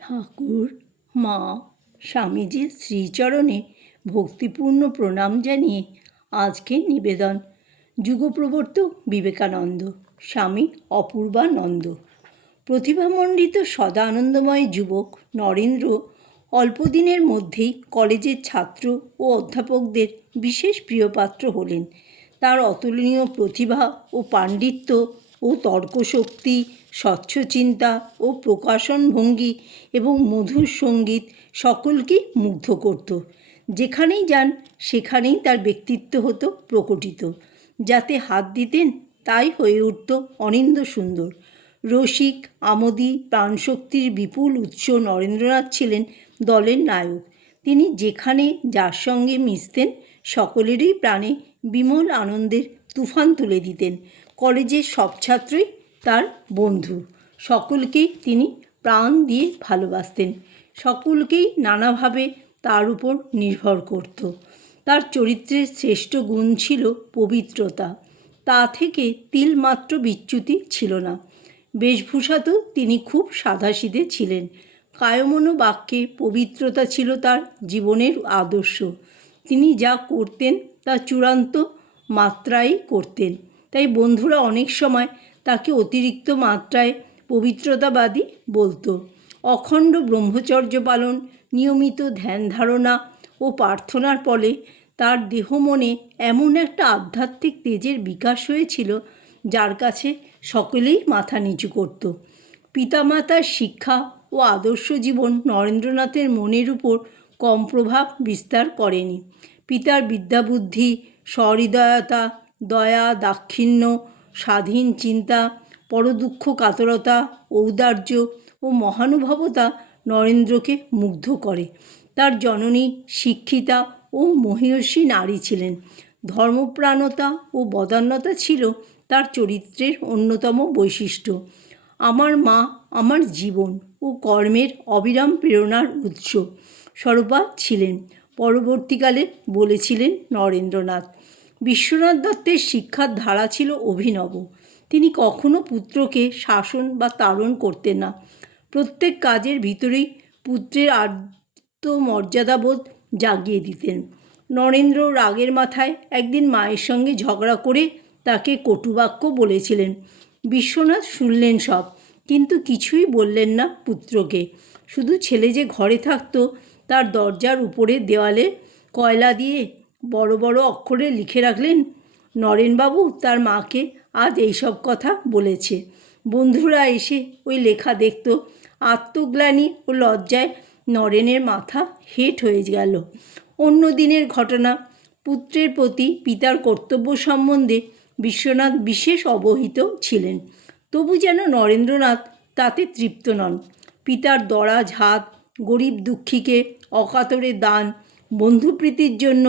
ঠাকুর, মা, স্বামীজির শ্রীচরণে ভক্তিপূর্ণ প্রণাম জানিয়ে আজকে নিবেদন। যুগপ্রবর্তক বিবেকানন্দ, স্বামী অপূর্বানন্দ। প্রতিভামণ্ডিত সদানন্দময় যুবক নরেন্দ্র অল্পদিনের মধ্যেই কলেজের ছাত্র ও অধ্যাপকদের বিশেষ প্রিয়পাত্র হলেন। তার অতুলনীয় প্রতিভা ও পাণ্ডিত্য ও তর্কশক্তি স্বচ্ছ চিন্তা ও প্রকাশন ভঙ্গি এবং মধুর সংগীত সকলকে মুগ্ধ করত। যেখানেই যান, সেখানেই তার ব্যক্তিত্ব হতো প্রকটিত। যাতে হাত দিতেন, তাই হয়ে উঠত অনিন্দ সুন্দর। রসিক, আমোদি, প্রাণশক্তির বিপুল উৎস নরেন্দ্রনাথ ছিলেন দলের নায়ক। তিনি যেখানে যার সঙ্গে মিশতেন, সকলেরই প্রাণে বিমল আনন্দের তুফান তুলে দিতেন। কলেজের সব ছাত্রই তার বন্ধু। সকলকেই তিনি প্রাণ দিয়ে ভালোবাসতেন। সকলকেই নানাভাবে তার উপর নির্ভর করত। তার চরিত্রের শ্রেষ্ঠ গুণ ছিল পবিত্রতা। তা থেকে তিলমাত্র বিচ্যুতি ছিল না। বেশভূষাতেও তিনি খুব সাদাসিধে ছিলেন। কায়মন বাক্যে পবিত্রতা ছিল তার জীবনের আদর্শ। তিনি যা করতেন তা চূড়ান্ত মাত্রায় করতেন। তাই বন্ধুরা অনেক সময় তাকে অতিরিক্ত মাত্রায় পবিত্রতাবাদী বলতো। অখণ্ড ব্রহ্মচর্য পালন, নিয়মিত ধ্যান ধারণা ও প্রার্থনার ফলে তার দেহ মনে এমন একটা আধ্যাত্মিক তেজের বিকাশ হয়েছিল যার কাছে সকলেই মাথা নিচু করত। পিতামাতার শিক্ষা ও আদর্শ জীবন নরেন্দ্রনাথের মনের উপর কম প্রভাব বিস্তার করেনি। পিতার বিদ্যাবুদ্ধি সহৃদয়তা দয়া, দাক্ষিণ্য, স্বাধীন চিন্তা, পরদুঃখ, কাতরতা, ঔদার্য ও মহানুভবতা নরেন্দ্রকে মুগ্ধ করে। তার জননী, শিক্ষিতা ও মহিয়সী নারী ছিলেন। ধর্মপ্রাণতা ও বদান্যতা ছিল তার চরিত্রের অন্যতম বৈশিষ্ট্য। আমার মা আমার জীবন ও কর্মের অবিরাম প্রেরণার উৎস। স্বরূপা ছিলেন। পরবর্তীকালে বলেছিলেন নরেন্দ্রনাথ। বিশ্বনাথ দত্তের শিক্ষার ধারা ছিল অভিনব। তিনি কখনো পুত্রকে শাসন বা তাড়ন করতেন না। প্রত্যেক কাজের ভিতরেই পুত্রের আত্মমর্যাদাবোধ জাগিয়ে দিতেন। নরেন্দ্র রাগের মাথায় একদিন মায়ের সঙ্গে ঝগড়া করে তাকে কটুবাক্য বলেছিলেন, বিশ্বনাথ শুনলেন সব, কিন্তু কিছুই বললেন না পুত্রকে। শুধু ছেলে যে ঘরে থাকতো, তার দরজার উপরে দেওয়ালে কয়লা দিয়ে বড় বড় অক্ষরে লিখে রাখলেন, নরেনবাবু তার মাকে আজ এইসব কথা বলেছে। বন্ধুরা এসে ওই লেখা দেখত, আত্মগ্লানি ও লজ্জায় নরেনের মাথা হেট হয়ে গেল। অন্য দিনের ঘটনা, পুত্রের প্রতি পিতার কর্তব্য সম্বন্ধে বিশ্বনাথ বিশেষ অবহিত ছিলেন। তবু যেন নরেন্দ্রনাথ তাতে তৃপ্ত নন। পিতার দরাজ হাত, গরিব দুঃখীকে অকাতরে দান, বন্ধুপ্রীতির জন্য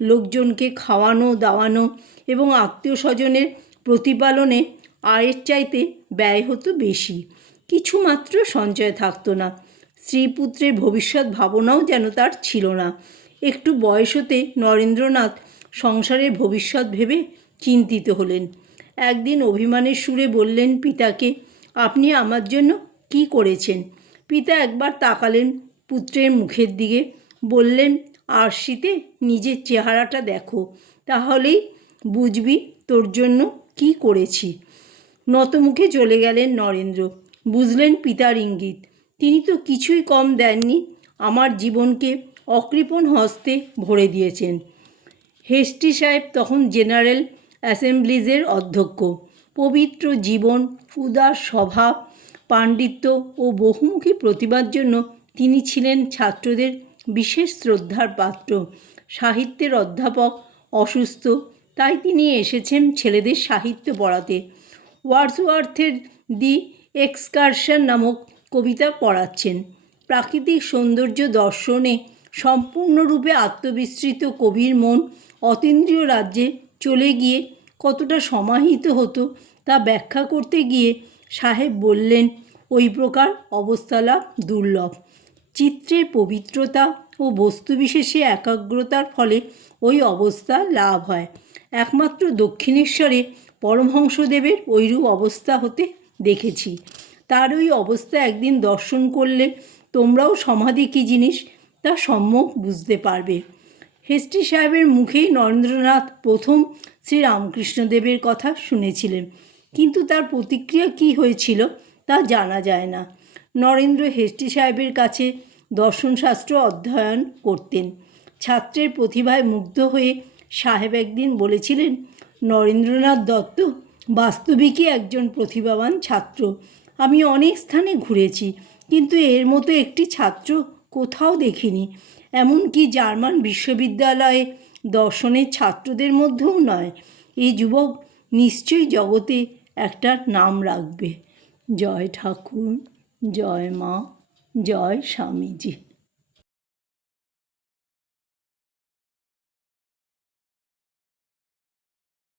লোকজনকে খাওয়ানো, দাওয়ানো এবং আত্মীয় স্বজনের প্রতিপালনে আয়ের চাইতে ব্যয় হতো বেশি। কিছু মাত্র সঞ্চয় থাকতো না। স্ত্রীপুত্রের ভবিষ্যৎ ভাবনাও যেন তার ছিল না। একটু বয়স হতে নরেন্দ্রনাথ সংসারের ভবিষ্যৎ ভেবে চিন্তিত হলেন। একদিন অভিমানের সুরে বললেন পিতাকে, আপনি আমার জন্য কি করেছেন? পিতা একবার তাকালেন পুত্রের মুখের দিকে, বললেন আরশিতে নিজের চেহারাটা দেখো। তাহলেই বুঝবি তোর জন্য কি করেছি। নতমুখে চলে গেলেন নরেন্দ্র। বুঝলেন পিতার ইঙ্গিত। তিনি তো কিছুই কম দেননি, আমার জীবনকে অকৃপণ হস্তে ভরে দিয়েছেন। হেস্টি সাহেব তখন জেনারেল অ্যাসেম্বলিজের অধ্যক্ষ। পবিত্র জীবন, উদার স্বভাব, পাণ্ডিত্য ও বহুমুখী প্রতিভার জন্য তিনি ছিলেন ছাত্রদের বিশেষ শ্রদ্ধার পাত্র। সাহিত্যের অধ্যাপক অসুস্থ, তাই তিনি এসেছেন ছেলেদের সাহিত্য পড়াতে। ওয়ার্ডসওয়ার্থের দি এক্সকারশন নামক কবিতা পড়াচ্ছেন। প্রাকৃতিক সৌন্দর্য দর্শনে সম্পূর্ণরূপে আত্মবিস্তৃত কবির মন অতীন্দ্রিয় রাজ্যে চলে গিয়ে কতটা সমাহিত হতো তা ব্যাখ্যা করতে গিয়ে সাহেব বললেন, ওই প্রকার অবস্থালাভ দুর্লভ। চিত্রের পবিত্রতা ও বস্তুবিশেষে একাগ্রতার ফলে ওই অবস্থা লাভ হয়। একমাত্র দক্ষিণেশ্বরে পরমহংসদেবের ওইরূপ অবস্থা হতে দেখেছি। তার ওই অবস্থা একদিন দর্শন করলে তোমরাও সমাধি কী জিনিস তা সম্যক বুঝতে পারবে। হেস্টি সাহেবের মুখেই নরেন্দ্রনাথ প্রথম শ্রী রামকৃষ্ণদেবের কথা শুনেছিলেন। কিন্তু তার প্রতিক্রিয়া কী হয়েছিল তা জানা যায় না। নরেন্দ্র হেস্টি সাহেবের কাছে দর্শনশাস্ত্র অধ্যয়ন করতেন। ছাত্রের প্রতিভায় মুগ্ধ হয়ে সাহেব একদিন বলেছিলেন, নরেন্দ্রনাথ দত্ত বাস্তবিকই একজন প্রতিভাবান ছাত্র। আমি অনেক স্থানে ঘুরেছি, কিন্তু এর মতো একটি ছাত্র কোথাও দেখিনি। এমনকি জার্মান বিশ্ববিদ্যালয়ে দর্শনের ছাত্রদের মধ্যেও নয়। এই যুবক নিশ্চয়ই জগতে একটা নাম রাখবে। জয় ঠাকুর। জয় মা জয় স্বামীজি।